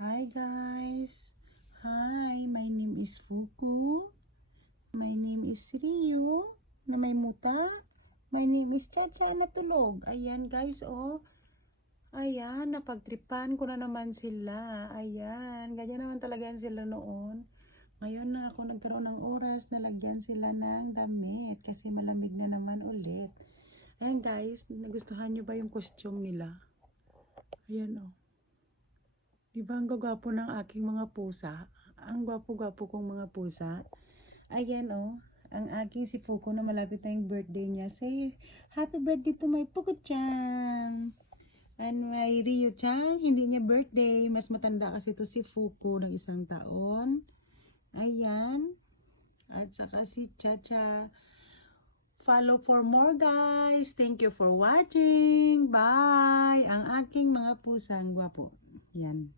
Hi guys. Hi, my name is Fuku. My name is Rio na may muta. My name is Chacha na tulog. Ayan guys, oh. Ayan, napagtripan ko na naman sila. Ayan, ganyan naman talaga sila noon. Ngayon na ako nagkaroon ng oras, nalagyan sila ng damit kasi malamig na naman ulit. Ayan guys, nagustuhan nyo ba yung costume nila? Ayan oh. Di ba ang gwapo ng aking mga pusa? Ang gwapo-gwapo kong mga pusa. Ayan oh, ang aking si Fuko na malapit na yung birthday niya. Say, happy birthday to my Fuko-chan! And my Rio-chan, hindi niya birthday. Mas matanda kasi to si Fuko ng isang taon. Ayan. At saka si Chacha. Follow for more guys. Thank you for watching. Bye! Ang aking mga pusang gwapo. Yan.